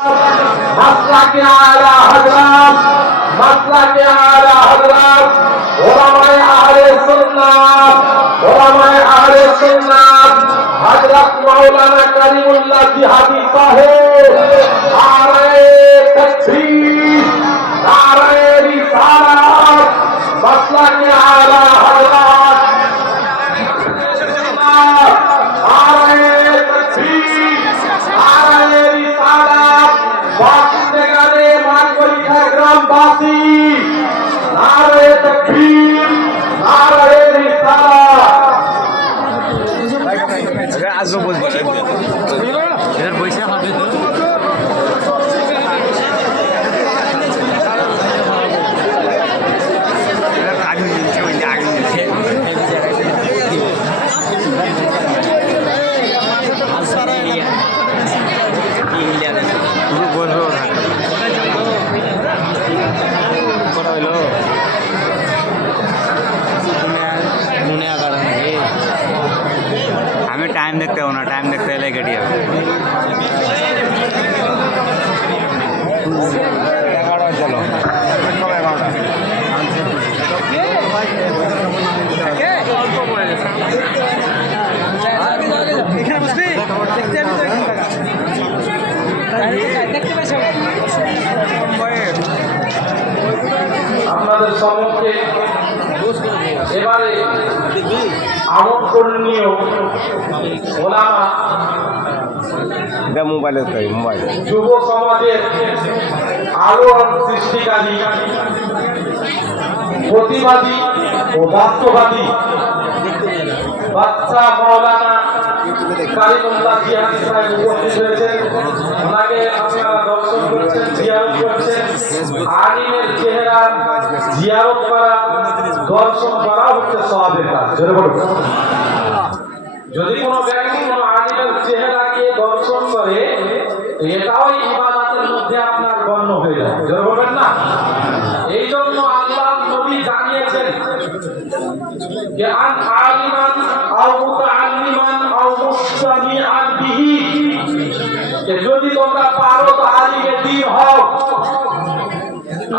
মাসলাকে আলা হযরত মাসলাকে আলা হযরত উলামায়ে আহলে সুন্নাত হযরত মাওলানা কারিমুল্লাহ জিহাদি সাহেব নারায়ে তাকবীর নারায়ে রিসালাত মাসলাকে আলা হযরত গ্রামবাসী নারায়ে তাকবীর নারায়ে রিসালাত আজও বলবো এর পয়সা হবে তো टाइम देखते हो ना टाइम देखते ले गड्डी चलो আপনাদের সম্মুখে এবারে আমন্ত্রণীয় ওলামা মোবাইলে মোবাইল যুব সমাজের আলো সৃষ্টিকারী প্রতিবাদী ও বাস্তবাদী বাচ্চা মাওলানা কারিমুল্লাহ জিহাদি সাহেব উপস্থিত হয়েছেন। ওনাকে আপনারা দর্শন করছেন, জিয়ারত করছেন। আলিমের চেহারা জিয়ারত করা, দর্শন করা হচ্ছে সওয়াবের কাজ। জোরে বলুন। যদি কোনো ব্যক্তি কোনো আলিমের চেহারাকে দর্শন করে এটাও ইবাদতের মধ্যে আপনার গণ্য হয়ে যায়। জোরে বলবেন না? এই জন্য আল্লাহ নবী জানিয়েছেন যে আন আলিমান আও মুতাআল্লিমান আও মুস্তামিআন বিহি, যে যদি তোমরা পারো তো আলিমে দ্বীন হও,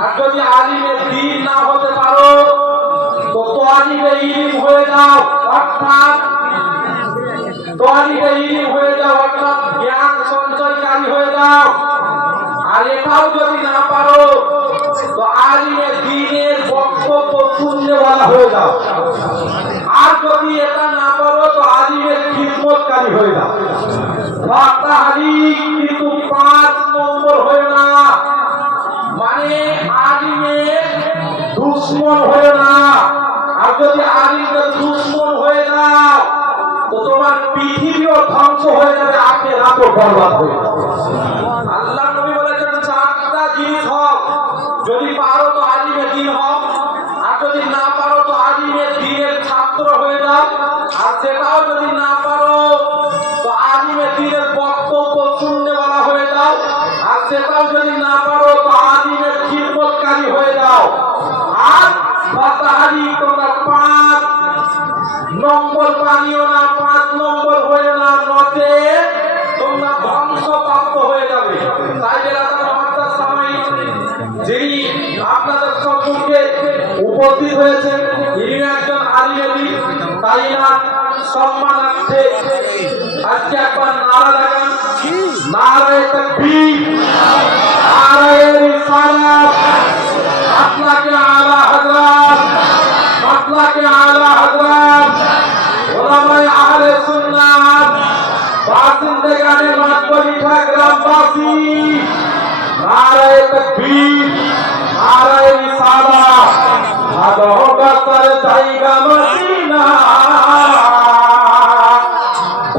আর যদি আলিমে দ্বীন না হতে পারো তো তালিবে ইলম হয়ে যাও, অর্থাৎ তালিবে ইলম হয়ে যাও, অর্থাৎ জ্ঞান সঞ্চয়কারী হয়ে যাও। আর এটাও যদি না পারো তো আলিমে দ্বীনের বক্তব্য শুননেওয়ালা হয়ে যাও। আর যদি এটা না পারো তো আলিমের খিদমতকারী হয়ে যাও। কিন্তু 5 নম্বর হয়ে না, মানে আলিমের দুশমন হয়ে না। আর যদি আলিমের দুশমন হয়ে যাও তো তোমার পৃথিবীও ধ্বংস হয়ে যাবে, আখিরাতও বরবাদ হয়ে যাবে। আল্লাহ নবী বলেছেন 4টা জিনিস হোক, যদি পারো তো আলিমে দ্বীন হও, আর যদি না পারো তো আলিমে দ্বীনের ছাত্র হয়ে যাও। আর সেটাও যদি না পারো তো আলিমে দ্বীনের বক্তব্য শুননেওয়ালা হয়ে যাও। আর সেটাও যদি না পারো তো আলিমের খিদমতকারী হয়ে যাও। আর ফাতাহারি তোমরা 5 নম্বর পানিও না, 5 নম্বর হয়ে না, নচে তোমরা ধ্বংসপ্রাপ্ত হয়ে যাবে। তাই যিনি আপনাদের সম্মুখে উপস্থিত হয়েছেন ইনি একজন আলিমে দ্বীন, তাই না সম্মানার্থে আজকে একবার নারা লাগান, নারায়ে তাকবীর নারায়ে রিসালাত মাসলাকে আলা হযরত মাসলাকে আলা হযরত উলামায়ে আহলে সুন্নাত বাসিন্দেগানে মাতবরিঠা গ্রামবাসী নারায়ে তাকবীর নারায়ে রিসালাত ভালোবাসার জায়গা মদিনা,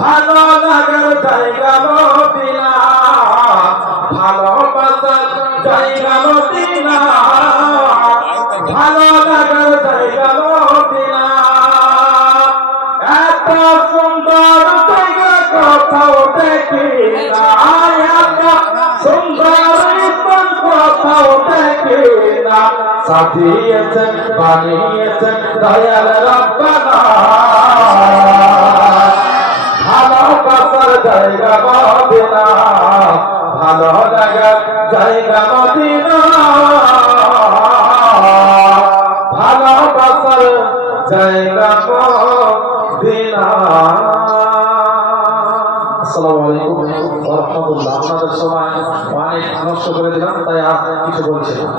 ভালো লাগার জায়গা মদিনা, ভালোবাসার জায়গা মদিনা, ভালো লাগার জায়গা মদিনা। এত সুন্দর জায়গা কোথাও দেখি না, এত সুন্দর কোথাও দেখি না। সাজিয়েছেন বানিয়েছেন দয়াল রব্বানা, ভালোবাসার জায়গা মদিনা, ভালো জায়গা জায়গা মদিনা ভালোবাসার জায়গা মদিনা। আসসালামু আলাইকুম ওয়া রাহমাতুল্লাহ। আপনাদের সময় অনেক নষ্ট করে দিলাম, তাই আর কিছু বলছি না।